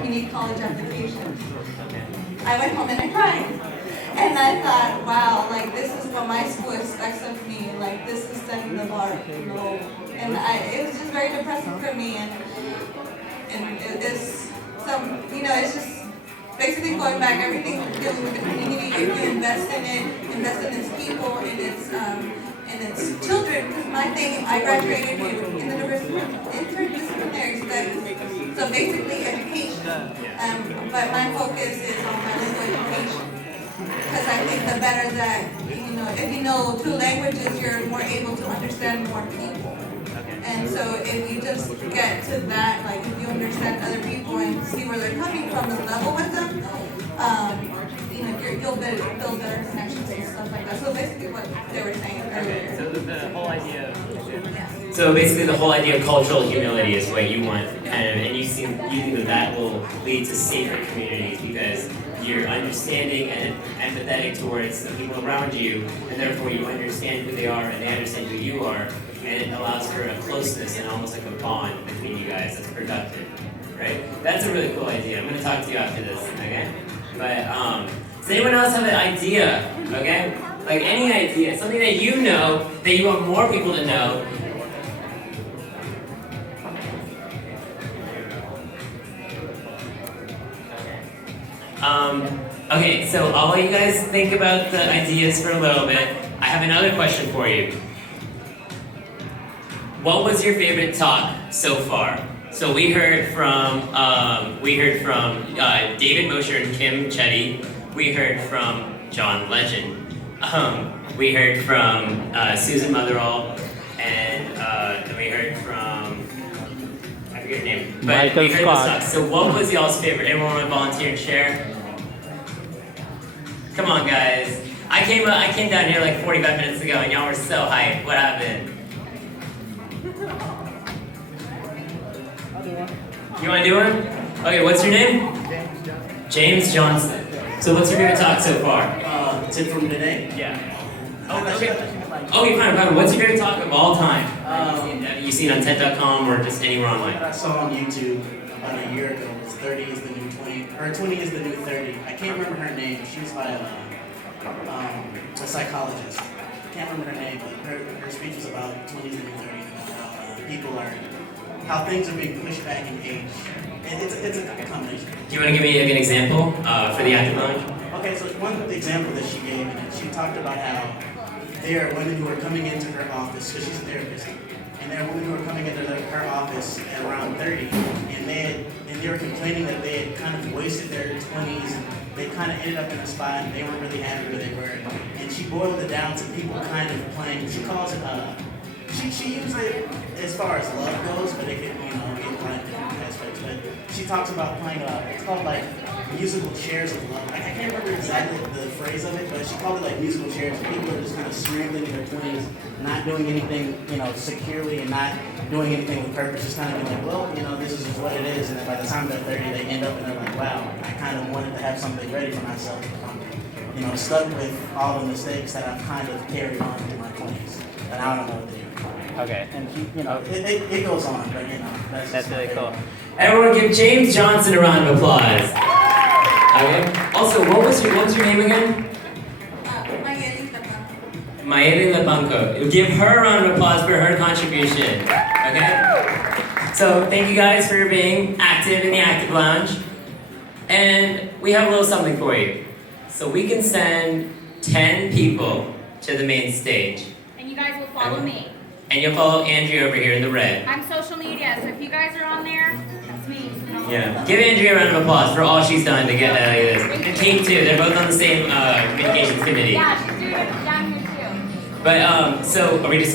we need college applications. I went home and I cried. And I thought, wow, like this is what my school expects of me. Like this is setting the bar low. And it was just very depressing for me. And it's some, it's just basically going back, everything dealing with the community. If you invest in it, invest in its people, in its children. Because my thing, I graduated in the interdisciplinary studies. So basically education. But my focus is on bilingual education. Because I think the better that, if you know two languages, you're more able to understand more people. And so if you just get to that, like if you understand other people and see where they're coming from and level with them, you'll build better connections and stuff like that. So basically what they were saying earlier. Okay, so the whole idea So basically the whole idea of cultural humility is what you want, and you think that will lead to safer communities because you're understanding and empathetic towards the people around you, and therefore you understand who they are and they understand who you are, and it allows for a closeness and almost like a bond between you guys that's productive, right? That's a really cool idea. I'm going to talk to you after this, okay? But does anyone else have an idea, okay? Like any idea, something that you know that you want more people to know. Okay, so I'll let you guys think about the ideas for a little bit. I have another question for you. What was your favorite talk so far? So we heard from David Mosher and Kim Chetty. We heard from John Legend. We heard from Susan Motherall, and then we heard from I forget her name. But Michael we heard Scott. this talk. So what was y'all's favorite? Anyone want to volunteer and share? Come on, guys. I came down here like 45 minutes ago, and y'all were so hyped. What happened? You want to do one? Okay, what's your name? James Johnson. So what's your favorite talk so far? Tip from today? Yeah. Oh, okay. Okay, fine. What's your favorite talk of all time? You seen on TED.com or just anywhere online? I saw on YouTube about a year ago. It's 30 is the new 20, or 20 is the new 30. I can't remember her name. She was by a psychologist. I can't remember her name, but her speech was about 20 is the new 30, about people are, how things are being pushed back in age. It's a combination. Do you want to give me an example for the active lounge? Okay, so one example that she gave, and she talked about how there are women who are coming into her office, because she's a therapist, and there are women who are coming into her office at around 30, and they were complaining that they had kind of wasted their 20s, and they kind of ended up in a spot, and they weren't really happy where they were. And she boiled it down to people kind of playing, she calls it, she used it as far as love goes, but it can, apply in different aspects. But she talks about playing, it's called like musical chairs of love. I can't remember exactly the phrase of it, but she called it like musical chairs. People are just kind of scrambling in their 20s, not doing anything, securely and not doing anything with purpose. Just kind of being like, well, this is just what it is. And then by the time they're 30, they end up and they're like, wow, I kind of wanted to have something ready for myself. I'm, stuck with all the mistakes that I've kind of carried on in my 20s, and I don't know what to do. Okay. And it goes on, but That's really cool. Everyone give James Johnson a round of applause. Okay. Also, what was your name again? Mayeli Lebanco. Give her a round of applause for her contribution. Okay? So thank you guys for being active in the Active Lounge. And we have a little something for you. So we can send 10 people to the main stage. And you guys will follow me. And you'll follow Andrea over here in the red. I'm social media, so if you guys are on there, that's me. Yeah. Give Andrea a round of applause for all she's done to get out of this. And Kate too. They're both on the same communications committee. Yeah, she's doing it down here too. But so are we just